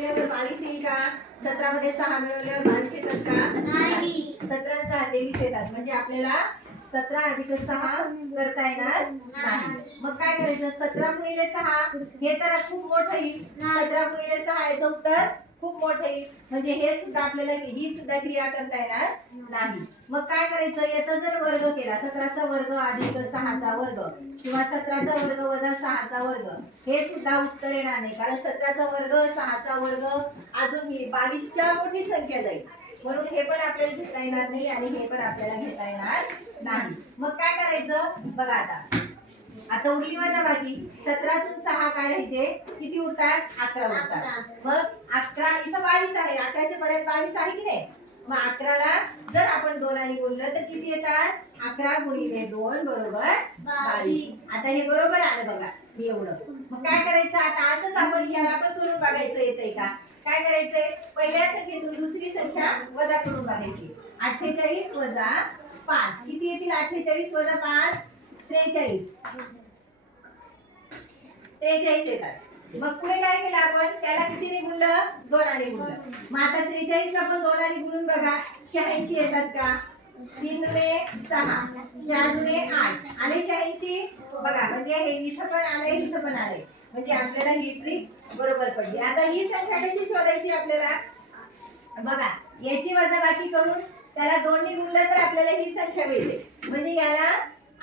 केल्यावर 22 येईल का? 17 मध्ये 6 मिळवल्यावर 22 येतात का? नाही. 17 आणि 6 23 येतात. म्हणजे आपल्याला 17 अधिक 6 करता येणार नाही. मग काय करायचं? 17 गुणिले 6 हे तर खूप मोठं येईल. 17 गुणिले 6 याचं उत्तर खूप मोठं येईल. म्हणजे हे सुद्धा आपल्याला ही सुद्धा क्रिया करता येणार नाही. मग काय करायचं? याचा जर वर्ग केला 17चा वर्ग अधिक 6चा वर्ग किंवा 17चा वर्ग वजा 6चा वर्ग हे सुद्धा उत्तर येणार नाही. कारण 17चा वर्ग 6चा वर्ग अजून ही 22च्या मोठी संख्या जाईल. म्हणून हे पण आपल्याला घेता येणार नाही आणि हे पण आपल्याला घेता येणार नाही. मग काय करायचं? बघा आता उरली वजाबाकी. 17तून 6 काढायचे, किती उरतात? 11 उरतात. मग 11 इथं 22 आहे, 11च्या पड्यात 22 आहे की नाही? मग 11ला जर आपण 2 ने गुणलं तर किती येतात? 11 गुणिले 2 बरोबर 22. आता हे बरोबर आलं बघा हे एवढं. मग काय करायचं? आता असंच आपण ह्याला पण करून बघायचं येतंय का? काय करायचंय? पहिल्या संख्येतून दुसरी संख्या वजा करून बघायची. 48 वजा 5 किती येतील? 48 वजा 5 43. 43 येतात. मग पुढे काय केलं आपण? त्याला कितीने गुणलं? 2 ने गुणलं. मग आता 43 ला पण 2 ने गुणून बघा. 86 येतात का? 3 दुणे 6 4 दुणे 8 आले 86. बघा म्हणजे हे इथं पण आले इथं पण आले. म्हणजे आपल्याला ही ट्रिक बरोबर पडली. आता ही संख्या कशी शोधायची आपल्याला? बघा याची वजाबाकी करून त्याला 2 ने गुणलं तर आपल्याला ही संख्या मिळते. म्हणजे याला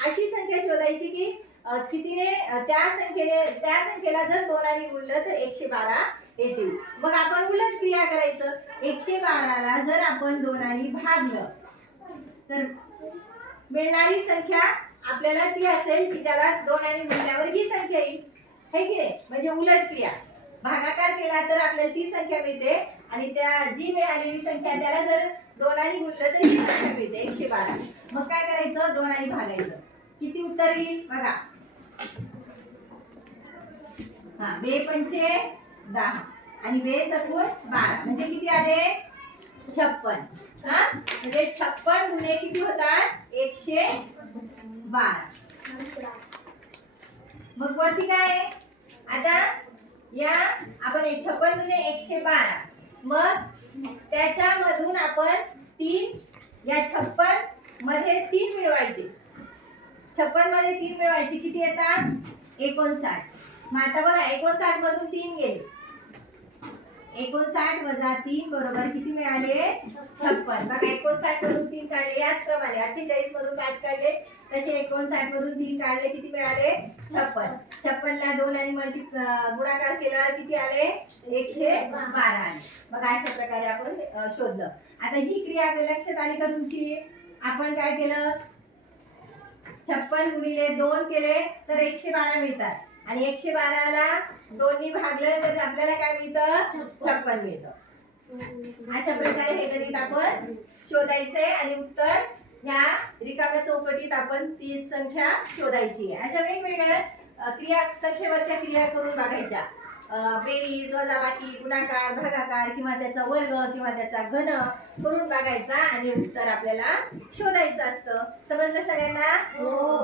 अशी संख्या शोधायची की कितीने त्या संख्येला जर 2 ने गुणलं तर 112 येतील. मग आपण उलट क्रिया करायचं. 112 ला जर आपण 2 ने भागलं तर मिळणारी संख्या आपल्याला ती असेल की ज्याला 2 ने गुणल्यावर ही संख्या येईल. है की नाही? म्हणजे उलट क्रिया. भागाकार केला तर आपल्याला ती संख्या मिळते आणि त्या जी मिळालेली संख्या त्याला जर 2 ने गुणलं तर ही संख्या मिळते 112. मग काय करायचं? 2 ने भागायचं. किती उत्तर येईल बघा? हा 2 पंचे 10 आणि 2 सकून 12 म्हणजे किती आले? 56. हा म्हणजे 56 गुणे किती होतात? 112. मग वरती काय आहे? आता या आपण 56 गुणे 112. मग त्याच्यामधून आपण 3 या 56 मध्ये 3 मिळवायचे. 56 मध्ये 3 मिळवायचे किती येतात? 59. मग आता बघा 59 मधून 3 गेले. 59 वजा 3 बरोबर किती मिळाले? 56. बघा 59 मधून 3 काढले. याचप्रमाणे 48 मधून 5 काढले तसे 59 मधून 3 काढले किती मिळाले? 56. 56 ला 2 ने गुणाकार केल्यावर किती आले? 112 आले. बघा अशा प्रकारे आपण शोधलं. आता ही क्रिया लक्षात आली का तुमची? आपण काय केलं? 56 गुणिले 2 केले तर 112 मिळतात आणि 112 ला 2 ने भागलं तर आपल्याला काय मिळतं? 56 मिळतं. अशा प्रकारे हे गणित आपण शोधायचंय आणि उत्तर ह्या रिकाम्या चौकटीत आपण 30 संख्या शोधायची आहे. अशा वेगवेगळ्या क्रिया संख्येवरच्या क्रिया करून बघायच्या. बेरीज, वजाबाकी, गुणाकार, भागाकार किंवा त्याचा वर्ग किंवा त्याचा घन करून बघायचा आणि उत्तर आपल्याला शोधायचं असतं. समजलं सगळ्यांना? हो.